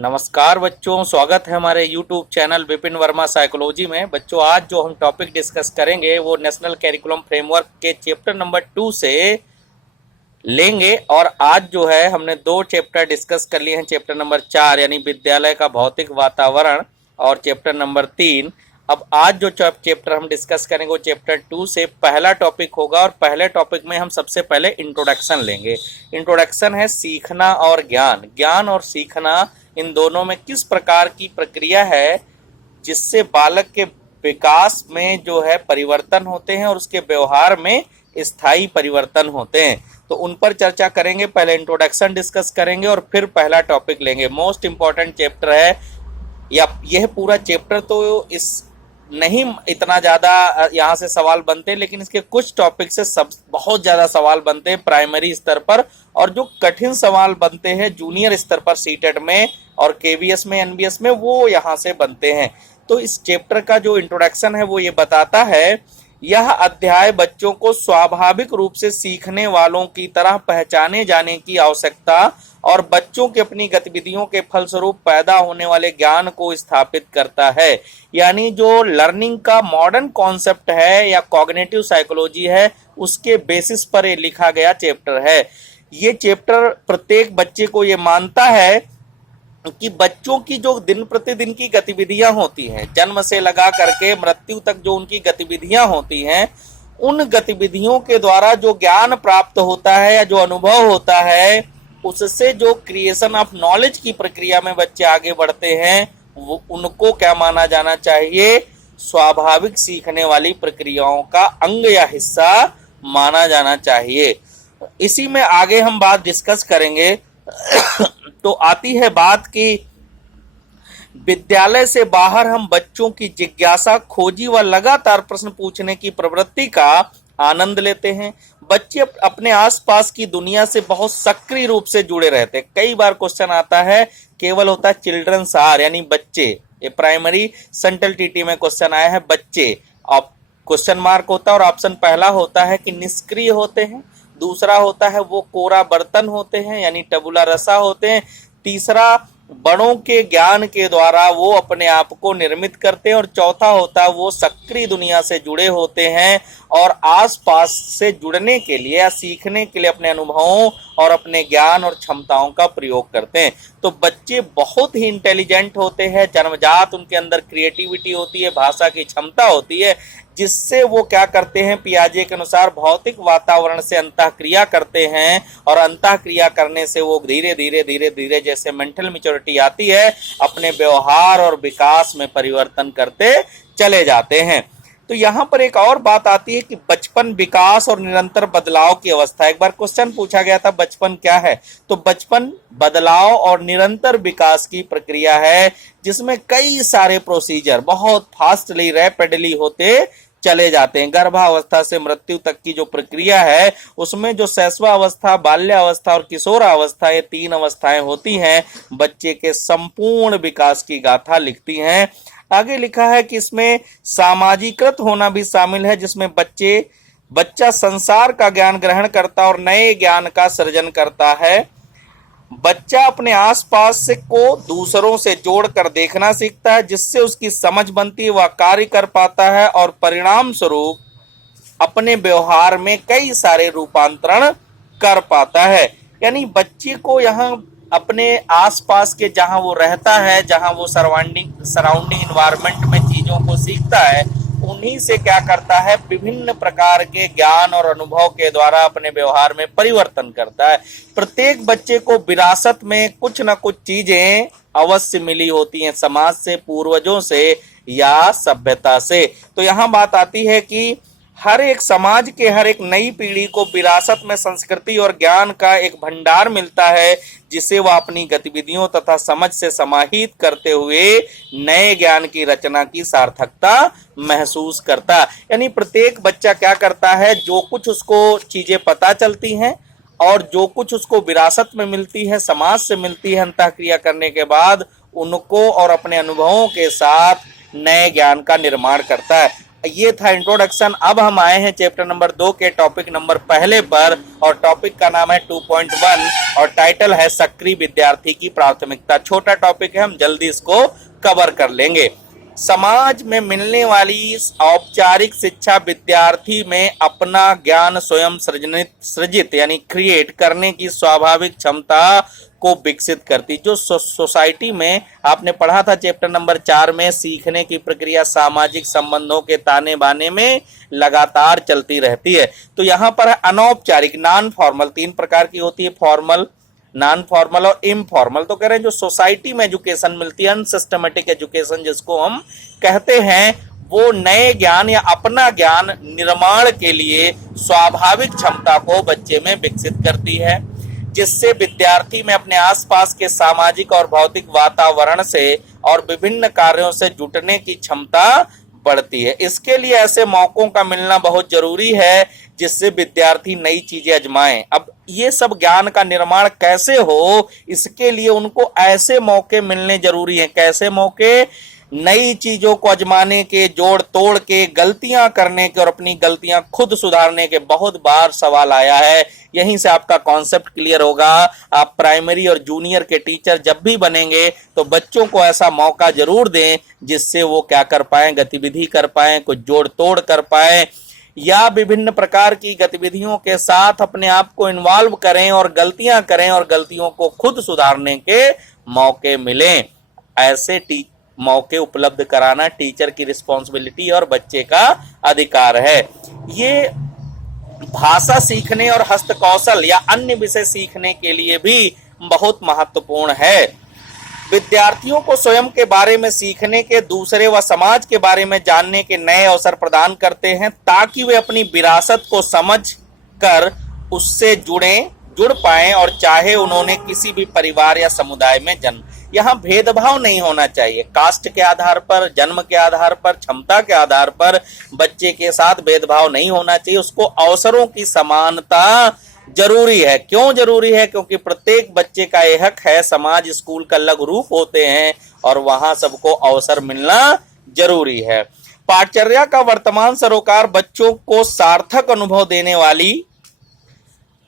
नमस्कार बच्चों, स्वागत है हमारे YouTube channel Vipin Verma psychology में। बच्चों, आज जो हम टॉपिक डिस्कस करेंगे वो नेशनल कैरिकुलम फ्रेमवर्क के चैप्टर नंबर 2 से लेंगे। और आज जो है हमने दो चैप्टर डिस्कस कर लिए हैं, चैप्टर नंबर 4 यानी विद्यालय का भौतिक वातावरण और चैप्टर नंबर 3। अब आज जो चैप्टर हम डिस्कस करेंगे वो चैप्टर 2 से पहला टॉपिक होगा। और पहले टॉपिक में हम सबसे पहले इंट्रोडक्शन लेंगे। इंट्रोडक्शन है सीखना और ज्ञान। ज्ञान और सीखना, इन दोनों में किस प्रकार की प्रक्रिया है जिससे बालक के विकास में जो है परिवर्तन होते हैं और उसके व्यवहार में स्थायी परिवर्तन होते हैं, तो उन पर चर्चा करेंगे। पहले इंट्रोडक्शन डिस्कस करेंगे और फिर पहला टॉपिक लेंगे। मोस्ट इंपॉर्टेंट चैप्टर है, या यह पूरा चैप्टर तो इस नहीं इतना ज़्यादा यहाँ से सवाल बनते हैं, लेकिन इसके कुछ टॉपिक से सब बहुत ज़्यादा सवाल बनते हैं प्राइमरी स्तर पर। और जो कठिन सवाल बनते हैं जूनियर स्तर पर सीटेट में और केवीएस में, एनबीएस में, वो यहाँ से बनते हैं। तो इस चैप्टर का जो इंट्रोडक्शन है वो ये बताता है, यह अध्याय बच्चों को स्वाभाविक रूप से सीखने वालों की तरह पहचाने जाने की आवश्यकता और बच्चों की अपनी गतिविधियों के फलस्वरूप पैदा होने वाले ज्ञान को स्थापित करता है। यानी जो लर्निंग का मॉडर्न कॉन्सेप्ट है या कॉग्निटिव साइकोलॉजी है, उसके बेसिस पर ये लिखा गया चैप्टर है। ये चैप्टर प्रत्येक बच्चे को ये मानता है कि बच्चों की जो दिन प्रतिदिन की गतिविधियां होती हैं, जन्म से लगा करके मृत्यु तक जो उनकी गतिविधियां होती हैं, उन गतिविधियों के द्वारा जो ज्ञान प्राप्त होता है या जो अनुभव होता है, उससे जो क्रिएशन ऑफ नॉलेज की प्रक्रिया में बच्चे आगे बढ़ते हैं, वो उनको क्या माना जाना चाहिए? स्वाभाविक सीखने वाली प्रक्रियाओं का अंग या हिस्सा माना जाना चाहिए। इसी में आगे हम बात डिस्कस करेंगे। तो आती है बात कि विद्यालय से बाहर हम बच्चों की जिज्ञासा, खोजी व लगातार प्रश्न पूछने की प्रवृत्ति का आनंद लेते हैं। बच्चे अपने आसपास की दुनिया से बहुत सक्रिय रूप से जुड़े रहते हैं। कई बार क्वेश्चन आता है, केवल होता है चिल्ड्रंस आर यानी बच्चे। ये प्राइमरी सेंट्रल टीटी में क्वेश्चन आया है बच्चे, अब क्वेश्चन मार्क होता है और ऑप्शन पहला होता है कि निष्क्रिय होते हैं, दूसरा होता है वो कोरा बर्तन होते हैं यानी टबुला रसा होते हैं, तीसरा बड़ों के ज्ञान के द्वारा वो अपने आप को निर्मित करते हैं, और चौथा होता है वो सक्रिय दुनिया से जुड़े होते हैं और आसपास से जुड़ने के लिए या सीखने के लिए अपने अनुभवों और अपने ज्ञान और क्षमताओं का प्रयोग करते हैं। तो बच्चे बहुत ही इंटेलिजेंट होते हैं, जन्मजात उनके अंदर क्रिएटिविटी होती है, भाषा की क्षमता होती है, जिससे वो क्या करते हैं, पियाजे के अनुसार भौतिक वातावरण से अंतःक्रिया करते हैं, और अंतःक्रिया करने से वो धीरे धीरे धीरे धीरे जैसे मेंटल मैच्योरिटी आती है, अपने व्यवहार और विकास में परिवर्तन करते चले जाते हैं। तो यहाँ पर एक और बात आती है कि बचपन, विकास और निरंतर बदलाव की अवस्था। एक बार क्वेश्चन पूछा गया था बचपन क्या है, तो बचपन बदलाव और निरंतर विकास की प्रक्रिया है, जिसमें कई सारे प्रोसीजर बहुत फास्टली, रैपिडली होते चले जाते हैं। गर्भावस्था से मृत्यु तक की जो प्रक्रिया है, उसमें जो शैशवावस्था, बाल्यावस्था और किशोरावस्था, ये 3 अवस्थाएं होती हैं, बच्चे के संपूर्ण विकास की गाथा लिखती हैं। आगे लिखा है कि इसमें सामाजिकृत होना भी शामिल है, जिसमें बच्चा संसार का ज्ञान ग्रहण करता और नए ज्ञान का सृजन करता है। बच्चा अपने आसपास से को दूसरों से जोड़कर देखना सीखता है, जिससे उसकी समझ बनती है, वह कार्य कर पाता है और परिणाम स्वरूप अपने व्यवहार में कई सारे रूपांतरण कर पाता है। यानी बच्चे को यहाँ अपने आसपास के जहां वो रहता है, जहां वो सराउंडिंग इन्वायरमेंट में चीजों को सीखता है, उन्हीं से क्या करता है, विभिन्न प्रकार के ज्ञान और अनुभव के द्वारा अपने व्यवहार में परिवर्तन करता है। प्रत्येक बच्चे को विरासत में कुछ न कुछ चीजें अवश्य मिली होती हैं, समाज से, पूर्वजों से या सभ्यता से। तो यहाँ बात आती है कि हर एक समाज के हर एक नई पीढ़ी को विरासत में संस्कृति और ज्ञान का एक भंडार मिलता है, जिसे वह अपनी गतिविधियों तथा समझ से समाहित करते हुए नए ज्ञान की रचना की सार्थकता महसूस करता। यानी प्रत्येक बच्चा क्या करता है, जो कुछ उसको चीजें पता चलती हैं और जो कुछ उसको विरासत में मिलती है, समाज से मिलती है, अंतःक्रिया करने के बाद उनको और अपने अनुभवों के साथ नए ज्ञान का निर्माण करता है। ये था इंट्रोडक्शन। अब हम आए हैं चैप्टर नंबर 2 के टॉपिक नंबर पहले पर, और टॉपिक का नाम है 2.1 और टाइटल है सक्रिय विद्यार्थी की प्राथमिकता। छोटा टॉपिक है, हम जल्दी इसको कवर कर लेंगे। समाज में मिलने वाली औपचारिक शिक्षा विद्यार्थी में अपना ज्ञान स्वयं सृजित यानी क्रिएट करने की स्वाभाविक क्षमता को विकसित करती। जो सोसाइटी में आपने पढ़ा था चैप्टर नंबर 4 में, सीखने की प्रक्रिया सामाजिक संबंधों के ताने बाने में लगातार चलती रहती है। तो यहाँ पर अनौपचारिक नॉन फॉर्मल, 3 प्रकार की होती है, फॉर्मल, नॉन फॉर्मल और इनफॉर्मल। तो कह रहे हैं जो सोसाइटी में एजुकेशन मिलती है, अनसिस्टमेटिक एजुकेशन जिसको हम कहते हैं, वो नए ज्ञान या अपना ज्ञान निर्माण के लिए स्वाभाविक क्षमता को बच्चे में विकसित करती है, जिससे विद्यार्थी में अपने आसपास के सामाजिक और भौतिक वातावरण से और विभिन्न कार्यों से जुटने की क्षमता बढ़ती है। इसके लिए ऐसे मौकों का मिलना बहुत जरूरी है जिससे विद्यार्थी नई चीजें आजमाएं। अब ये सब ज्ञान का निर्माण कैसे हो, इसके लिए उनको ऐसे मौके मिलने जरूरी हैं। कैसे मौके? नई चीजों को आजमाने के, जोड़ तोड़ के, गलतियां करने के और अपनी गलतियां खुद सुधारने के। बहुत बार सवाल आया है, यहीं से आपका कॉन्सेप्ट क्लियर होगा। आप प्राइमरी और जूनियर के टीचर जब भी बनेंगे तो बच्चों को ऐसा मौका जरूर दें जिससे वो क्या कर पाएं, गतिविधि कर पाएं, कुछ जोड़ तोड़ कर पाएं, या विभिन्न प्रकार की गतिविधियों के साथ अपने आप को इन्वॉल्व करें और गलतियां करें और गलतियों को खुद सुधारने के मौके मिलें। ऐसे मौके उपलब्ध कराना टीचर की रिस्पॉन्सिबिलिटी और बच्चे का अधिकार है। ये भाषा सीखने और हस्तकौशल या अन्य विषय सीखने के लिए भी बहुत महत्वपूर्ण है। विद्यार्थियों को स्वयं के बारे में सीखने के, दूसरे व समाज के बारे में जानने के नए अवसर प्रदान करते हैं, ताकि वे अपनी विरासत को समझ कर उससे जुड़ पाएं, और चाहे उन्होंने किसी भी परिवार या समुदाय में जन्म। यहाँ भेदभाव नहीं होना चाहिए। कास्ट के आधार पर, जन्म के आधार पर, क्षमता के आधार पर बच्चे के साथ भेदभाव नहीं होना चाहिए। उसको अवसरों की समानता जरूरी है। क्यों जरूरी है? क्योंकि प्रत्येक बच्चे का एक हक है। समाज, स्कूल का अलग रूप होते हैं और वहां सबको अवसर मिलना जरूरी है। पाठचर्या का वर्तमान सरोकार बच्चों को सार्थक अनुभव देने वाली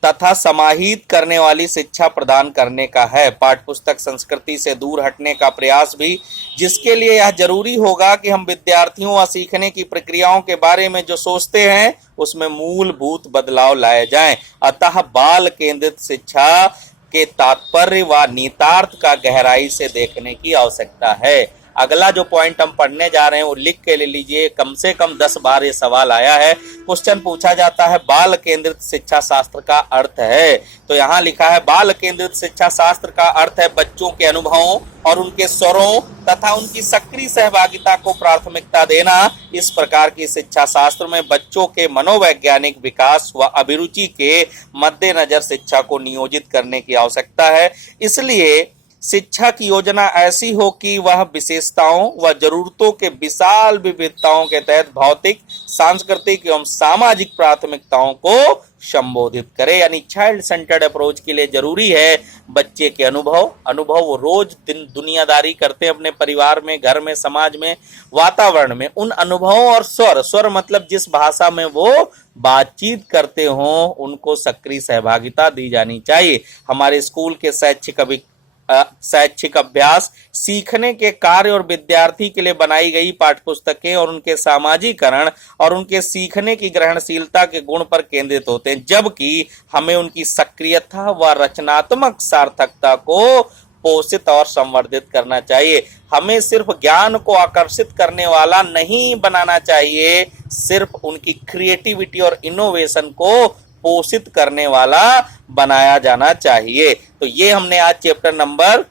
तथा समाहित करने वाली शिक्षा प्रदान करने का है। पाठ्यपुस्तक संस्कृति से दूर हटने का प्रयास भी, जिसके लिए यह जरूरी होगा कि हम विद्यार्थियों व सीखने की प्रक्रियाओं के बारे में जो सोचते हैं उसमें मूलभूत बदलाव लाए जाएं। अतः बाल केंद्रित शिक्षा के तात्पर्य व निहितार्थ का गहराई से देखने की आवश्यकता है। अगला जो पॉइंट हम पढ़ने जा रहे हैं वो लिख के ले लीजिए। कम से कम 10 बार ये सवाल आया है। क्वेश्चन पूछा जाता है बाल केंद्रित शिक्षा शास्त्र का अर्थ है। तो यहाँ लिखा है बाल केंद्रित शिक्षा शास्त्र का अर्थ है बच्चों के अनुभवों और उनके स्वरों तथा उनकी सक्रिय सहभागिता को प्राथमिकता देना। इस प्रकार की शिक्षा शास्त्र में बच्चों के मनोवैज्ञानिक विकास व अभिरुचि के मद्देनजर शिक्षा को नियोजित करने की आवश्यकता है। इसलिए शिक्षा की योजना ऐसी हो कि वह विशेषताओं व जरूरतों के विशाल विविधताओं के तहत भौतिक, सांस्कृतिक एवं सामाजिक प्राथमिकताओं को संबोधित करे। यानी चाइल्ड सेंटर्ड अप्रोच के लिए जरूरी है बच्चे के अनुभव वो रोज दुनियादारी करते हैं अपने परिवार में, घर में, समाज में, वातावरण में। उन अनुभवों और स्वर मतलब जिस भाषा में वो बातचीत करते हों, उनको सक्रिय सहभागिता दी जानी चाहिए। हमारे स्कूल के शैक्षिक अभ्यास, सीखने के कार्य और विद्यार्थी के लिए बनाई गई पाठ्यपुस्तकें और उनके सामाजिकरण और उनके सीखने की ग्रहणशीलता के गुण पर केंद्रित होते हैं, जबकि हमें उनकी सक्रियता व रचनात्मक सार्थकता को पोषित और संवर्धित करना चाहिए। हमें सिर्फ ज्ञान को आकर्षित करने वाला नहीं बनाना चाहिए, सिर्फ उनकी क्रिएटिविटी और इनोवेशन को पोषित करने वाला बनाया जाना चाहिए। तो ये हमने आज चैप्टर नंबर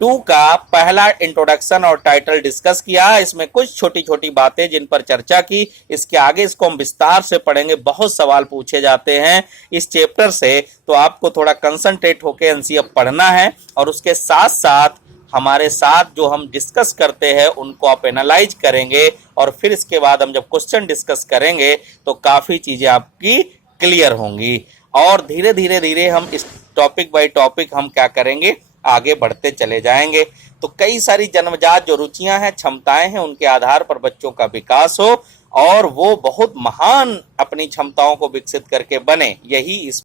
2 का पहला इंट्रोडक्शन और टाइटल डिस्कस किया। इसमें कुछ छोटी छोटी बातें जिन पर चर्चा की, इसके आगे इसको हम विस्तार से पढ़ेंगे। बहुत सवाल पूछे जाते हैं इस चैप्टर से, तो आपको थोड़ा कंसंट्रेट होकर एनसीएफ पढ़ना है और उसके साथ साथ हमारे साथ जो हम डिस्कस करते हैं उनको आप एनालाइज करेंगे, और फिर इसके बाद हम जब क्वेश्चन डिस्कस करेंगे तो काफी चीजें आपकी क्लियर होंगी। और धीरे धीरे हम इस टॉपिक बाय टॉपिक हम क्या करेंगे, आगे बढ़ते चले जाएंगे। तो कई सारी जन्मजात जो रुचियां हैं, क्षमताएं हैं, उनके आधार पर बच्चों का विकास हो और वो बहुत महान अपनी क्षमताओं को विकसित करके बने, यही इस